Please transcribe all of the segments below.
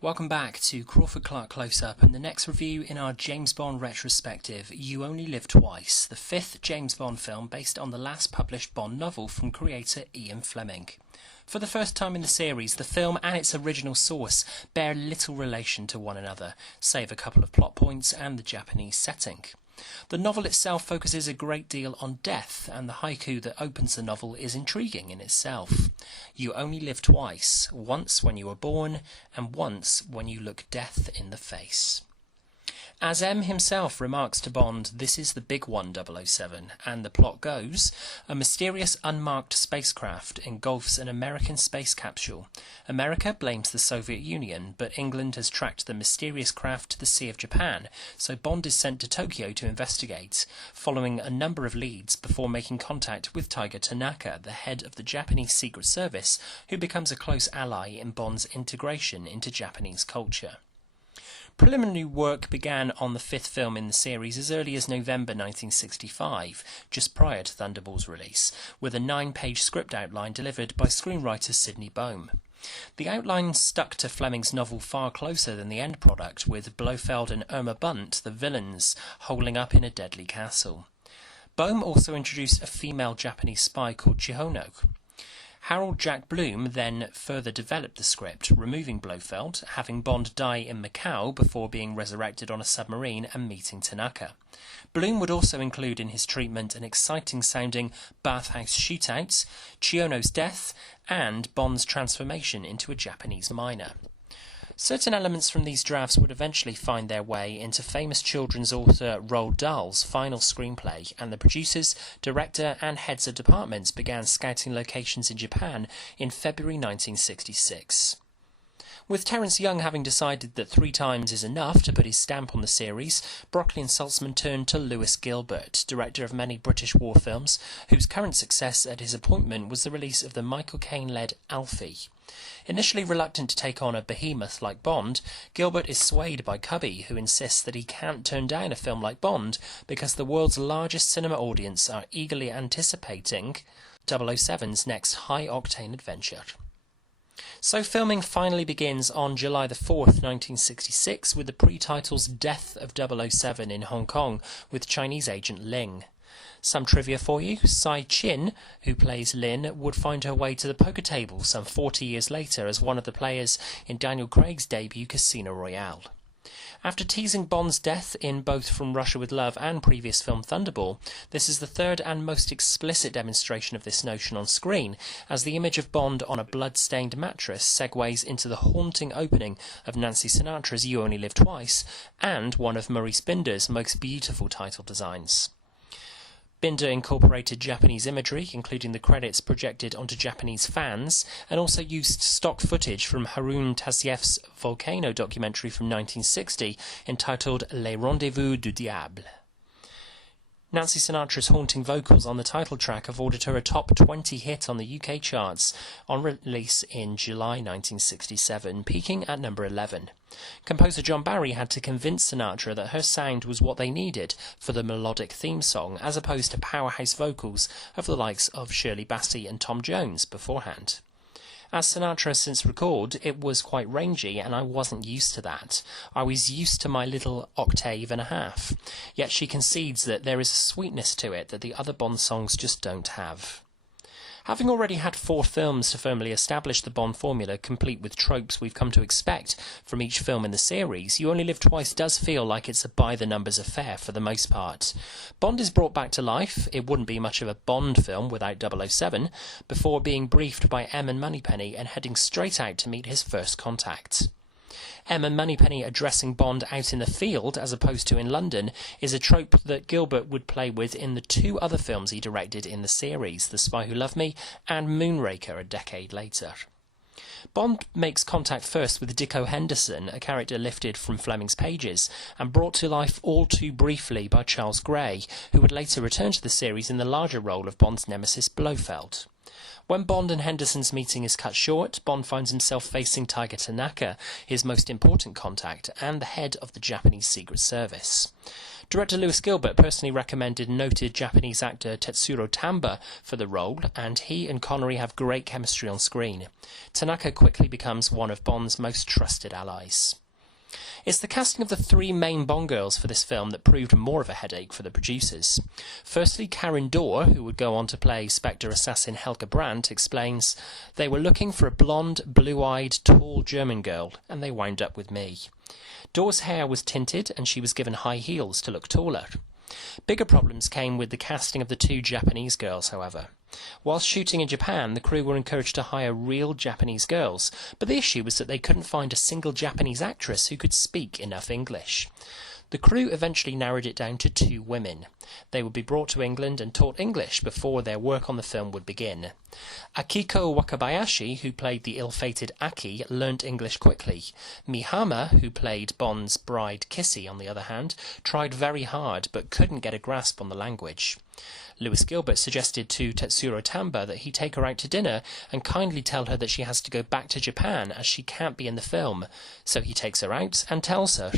Welcome back to Crawford-Clark Close-Up and the next review in our James Bond retrospective, You Only Live Twice, the fifth James Bond film based on the last published Bond novel from creator Ian Fleming. For the first time in the series, the film and its original source bear little relation to one another, save a couple of plot points and the Japanese setting. The novel itself focuses a great deal on death, and the haiku that opens the novel is intriguing in itself. You only live twice, once when you were born, and once when you look death in the face. As M himself remarks to Bond, this is the big one, 007, and the plot goes, a mysterious unmarked spacecraft engulfs an American space capsule. America blames the Soviet Union, but England has tracked the mysterious craft to the Sea of Japan, so Bond is sent to Tokyo to investigate, following a number of leads before making contact with Tiger Tanaka, the head of the Japanese Secret Service, who becomes a close ally in Bond's integration into Japanese culture. Preliminary work began on the fifth film in the series as early as November 1965, just prior to Thunderball's release, with a 9-page script outline delivered by screenwriter Sidney Boehm. The outline stuck to Fleming's novel far closer than the end product, with Blofeld and Irma Bunt, the villains, holing up in a deadly castle. Boehm also introduced a female Japanese spy called Chihono. Harold Jack Bloom then further developed the script, removing Blofeld, having Bond die in Macau before being resurrected on a submarine and meeting Tanaka. Bloom would also include in his treatment an exciting-sounding bathhouse shootout, Chihono's death, and Bond's transformation into a Japanese miner. Certain elements from these drafts would eventually find their way into famous children's author Roald Dahl's final screenplay, and the producers, director and heads of departments began scouting locations in Japan in February 1966. With Terence Young having decided that 3 times is enough to put his stamp on the series, Broccoli and Saltzman turned to Lewis Gilbert, director of many British war films, whose current success at his appointment was the release of the Michael Caine-led Alfie. Initially reluctant to take on a behemoth like Bond, Gilbert is swayed by Cubby, who insists that he can't turn down a film like Bond because the world's largest cinema audience are eagerly anticipating 007's next high-octane adventure. So filming finally begins on July the 4th, 1966, with the pre-titles Death of 007 in Hong Kong with Chinese agent Ling. Some trivia for you: Tsai Chin, who plays Lin, would find her way to the poker table some 40 years later as one of the players in Daniel Craig's debut Casino Royale. After teasing Bond's death in both From Russia with Love and previous film Thunderball, this is the third and most explicit demonstration of this notion on screen, as the image of Bond on a blood-stained mattress segues into the haunting opening of Nancy Sinatra's You Only Live Twice, and one of Maurice Binder's most beautiful title designs. Binder incorporated Japanese imagery, including the credits projected onto Japanese fans, and also used stock footage from Haroun Tassief's volcano documentary from 1960 entitled Les Rendezvous du Diable. Nancy Sinatra's haunting vocals on the title track have awarded her a top 20 hit on the UK charts on release in July 1967, peaking at number 11. Composer John Barry had to convince Sinatra that her sound was what they needed for the melodic theme song, as opposed to powerhouse vocals of the likes of Shirley Bassey and Tom Jones beforehand. As Sinatra has since recalled, it was quite rangy, and I wasn't used to that. I was used to my little octave and a half. Yet she concedes that there is a sweetness to it that the other Bond songs just don't have. Having already had 4 films to firmly establish the Bond formula, complete with tropes we've come to expect from each film in the series, You Only Live Twice does feel like it's a by-the-numbers affair for the most part. Bond is brought back to life, it wouldn't be much of a Bond film without 007, before being briefed by M and Moneypenny and heading straight out to meet his first contact. M and Moneypenny addressing Bond out in the field as opposed to in London is a trope that Gilbert would play with in the 2 other films he directed in the series, The Spy Who Loved Me and Moonraker a decade later. Bond makes contact first with Dicko Henderson, a character lifted from Fleming's pages, and brought to life all too briefly by Charles Gray, who would later return to the series in the larger role of Bond's nemesis Blofeld. When Bond and Henderson's meeting is cut short, Bond finds himself facing Tiger Tanaka, his most important contact, and the head of the Japanese Secret Service. Director Lewis Gilbert personally recommended noted Japanese actor Tetsuro Tamba for the role, and he and Connery have great chemistry on screen. Tanaka quickly becomes one of Bond's most trusted allies. It's the casting of the three main Bond girls for this film that proved more of a headache for the producers. Firstly, Karen Dorr, who would go on to play Spectre assassin Helga Brandt, explains, "They were looking for a blonde, blue-eyed, tall German girl, and they wound up with me." Dorr's hair was tinted, and she was given high heels to look taller. Bigger problems came with the casting of the two Japanese girls, however. Whilst shooting in Japan, the crew were encouraged to hire real Japanese girls, but the issue was that they couldn't find a single Japanese actress who could speak enough English. The crew eventually narrowed it down to 2 women. They would be brought to England and taught English before their work on the film would begin. Akiko Wakabayashi, who played the ill-fated Aki, learnt English quickly. Mihama, who played Bond's bride Kissy, on the other hand, tried very hard but couldn't get a grasp on the language. Lewis Gilbert suggested to Tetsuro Tamba that he take her out to dinner and kindly tell her that she has to go back to Japan as she can't be in the film. So he takes her out and tells her,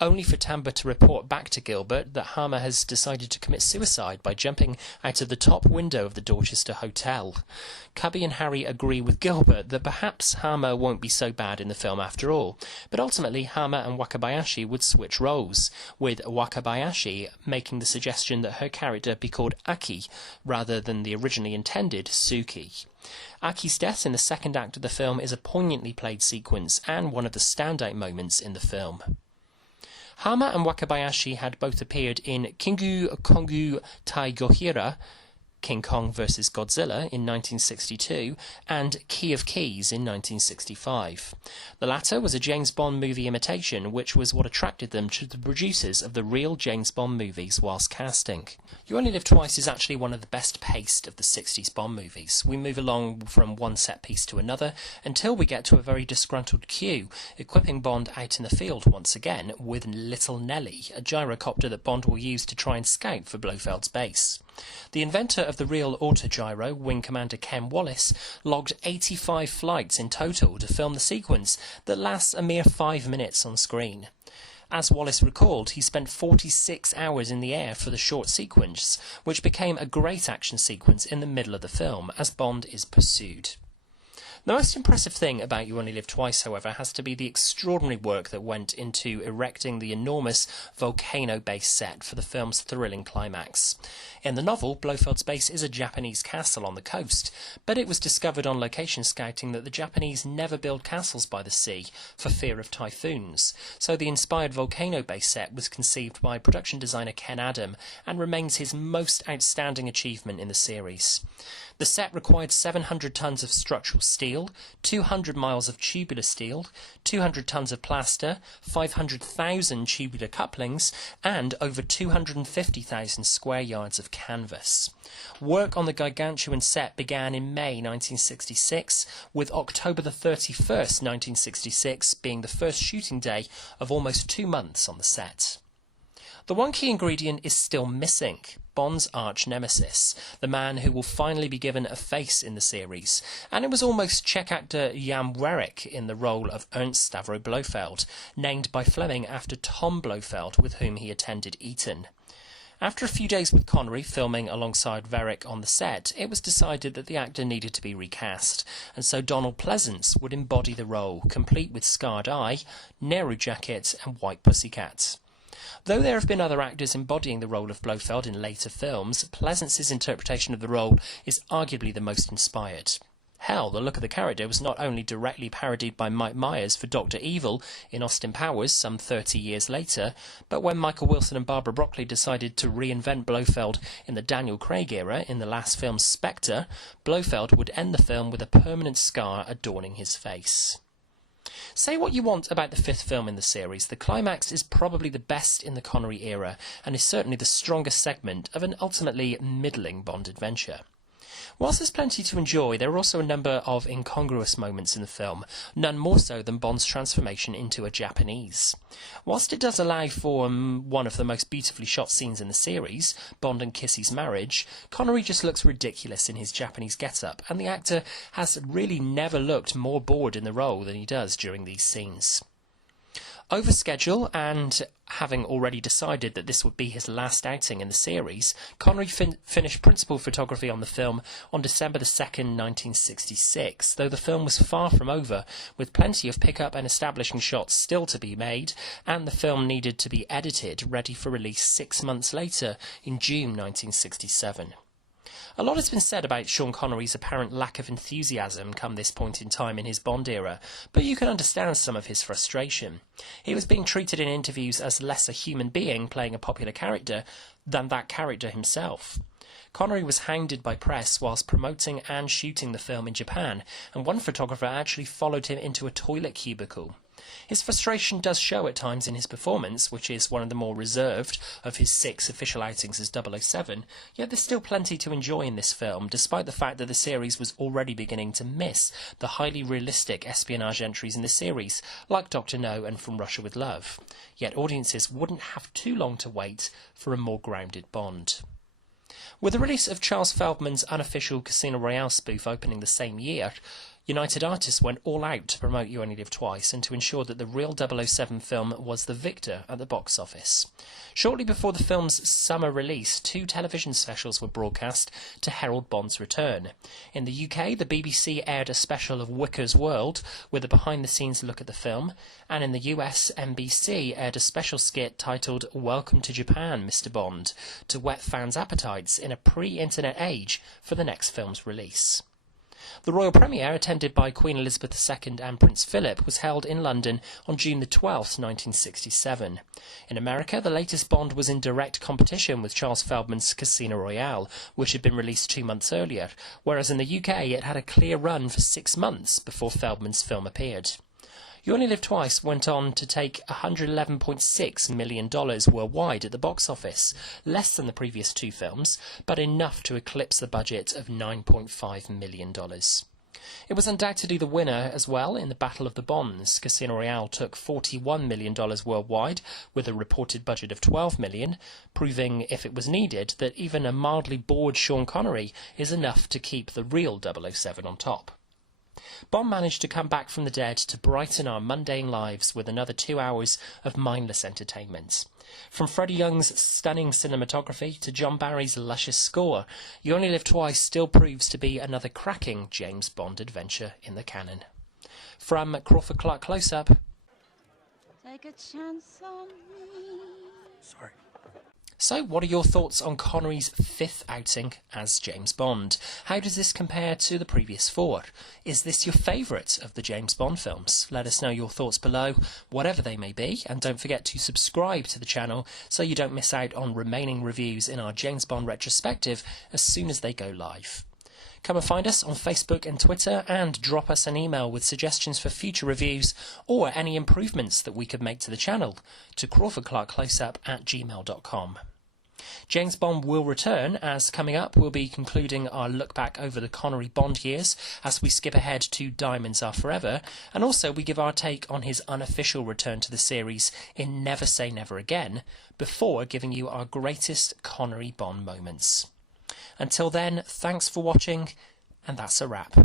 only for Tamba to report back to Gilbert that Hama has decided to commit suicide by jumping out of the top window of the Dorchester Hotel. Cubby and Harry agree with Gilbert that perhaps Hama won't be so bad in the film after all, but ultimately Hama and Wakabayashi would switch roles, with Wakabayashi making the suggestion that her character be called Aki rather than the originally intended Suki. Aki's death in the second act of the film is a poignantly played sequence and one of the standout moments in the film. Hama and Wakabayashi had both appeared in Kingu Kongu Tai Gohira, King Kong vs. Godzilla in 1962, and Key of Keys in 1965. The latter was a James Bond movie imitation, which was what attracted them to the producers of the real James Bond movies whilst casting. You Only Live Twice is actually one of the best paced of the 60s Bond movies. We move along from one set piece to another until we get to a very disgruntled Q, equipping Bond out in the field once again with Little Nelly, a gyrocopter that Bond will use to try and scout for Blofeld's base. The inventor of the real autogyro, Wing Commander Ken Wallace, logged 85 flights in total to film the sequence that lasts a mere 5 minutes on screen. As Wallace recalled, he spent 46 hours in the air for the short sequence, which became a great action sequence in the middle of the film as Bond is pursued. The most impressive thing about You Only Live Twice, however, has to be the extraordinary work that went into erecting the enormous volcano-based set for the film's thrilling climax. In the novel, Blofeld's base is a Japanese castle on the coast, but it was discovered on location scouting that the Japanese never build castles by the sea for fear of typhoons, so the inspired volcano-based set was conceived by production designer Ken Adam and remains his most outstanding achievement in the series. The set required 700 tons of structural steel, 200 miles of tubular steel, 200 tons of plaster, 500,000 tubular couplings, and over 250,000 square yards of canvas. Work on the gargantuan set began in May 1966, with October the 31st, 1966 being the first shooting day of almost 2 months on the set. The one key ingredient is still missing: Bond's arch-nemesis, the man who will finally be given a face in the series, and it was almost Czech actor Jan Werich in the role of Ernst Stavro Blofeld, named by Fleming after Tom Blofeld, with whom he attended Eton. After a few days with Connery filming alongside Werich on the set, it was decided that the actor needed to be recast, and so Donald Pleasance would embody the role, complete with scarred eye, Nehru jacket and white pussycat. Though there have been other actors embodying the role of Blofeld in later films, Pleasance's interpretation of the role is arguably the most inspired. Hell, the look of the character was not only directly parodied by Mike Myers for Dr. Evil in Austin Powers some 30 years later, but when Michael Wilson and Barbara Broccoli decided to reinvent Blofeld in the Daniel Craig era in the last film Spectre, Blofeld would end the film with a permanent scar adorning his face. Say what you want about the 5th film in the series, the climax is probably the best in the Connery era and is certainly the strongest segment of an ultimately middling Bond adventure. Whilst there's plenty to enjoy, there are also a number of incongruous moments in the film, none more so than Bond's transformation into a Japanese. Whilst it does allow for one of the most beautifully shot scenes in the series, Bond and Kissy's marriage, Connery just looks ridiculous in his Japanese get-up, and the actor has really never looked more bored in the role than he does during these scenes. Over schedule, and having already decided that this would be his last outing in the series, Connery finished principal photography on the film on December the 2nd, 1966, though the film was far from over, with plenty of pick-up and establishing shots still to be made, and the film needed to be edited, ready for release 6 months later, in June 1967. A lot has been said about Sean Connery's apparent lack of enthusiasm come this point in time in his Bond era, but you can understand some of his frustration. He was being treated in interviews as less a human being playing a popular character than that character himself. Connery was hounded by press whilst promoting and shooting the film in Japan, and one photographer actually followed him into a toilet cubicle. His frustration does show at times in his performance, which is one of the more reserved of his 6 official outings as 007, yet there's still plenty to enjoy in this film, despite the fact that the series was already beginning to miss the highly realistic espionage entries in the series, like Dr. No and From Russia with Love. Yet audiences wouldn't have too long to wait for a more grounded Bond. With the release of Charles Feldman's unofficial Casino Royale spoof opening the same year, United Artists went all out to promote You Only Live Twice and to ensure that the real 007 film was the victor at the box office. Shortly before the film's summer release, 2 television specials were broadcast to herald Bond's return. In the UK, the BBC aired a special of Wicker's World with a behind-the-scenes look at the film, and in the US, NBC aired a special skit titled Welcome to Japan, Mr. Bond, to whet fans' appetites in a pre-internet age for the next film's release. The royal premiere, attended by Queen Elizabeth II and Prince Philip, was held in London on June the 12th, 1967. In America, the latest Bond was in direct competition with Charles Feldman's Casino Royale, which had been released 2 months earlier, whereas in the UK it had a clear run for 6 months before Feldman's film appeared. You Only Live Twice went on to take $111.6 million worldwide at the box office, less than the previous 2 films, but enough to eclipse the budget of $9.5 million. It was undoubtedly the winner as well in the Battle of the Bonds. Casino Royale took $41 million worldwide, with a reported budget of $12 million, proving, if it was needed, that even a mildly bored Sean Connery is enough to keep the real 007 on top. Bond managed to come back from the dead to brighten our mundane lives with another 2 hours of mindless entertainment. From Freddie Young's stunning cinematography to John Barry's luscious score, You Only Live Twice still proves to be another cracking James Bond adventure in the canon. From Crawford-Clark Close-Up. Take a chance on me. Sorry. So, what are your thoughts on Connery's 5th outing as James Bond? How does this compare to the previous 4? Is this your favourite of the James Bond films? Let us know your thoughts below, whatever they may be, and don't forget to subscribe to the channel so you don't miss out on remaining reviews in our James Bond retrospective as soon as they go live. Come and find us on Facebook and Twitter, and drop us an email with suggestions for future reviews or any improvements that we could make to the channel to crawfordclarkcloseup@gmail.com. James Bond will return, as coming up we'll be concluding our look back over the Connery Bond years as we skip ahead to Diamonds Are Forever, and also we give our take on his unofficial return to the series in Never Say Never Again, before giving you our greatest Connery Bond moments. Until then, thanks for watching, and that's a wrap.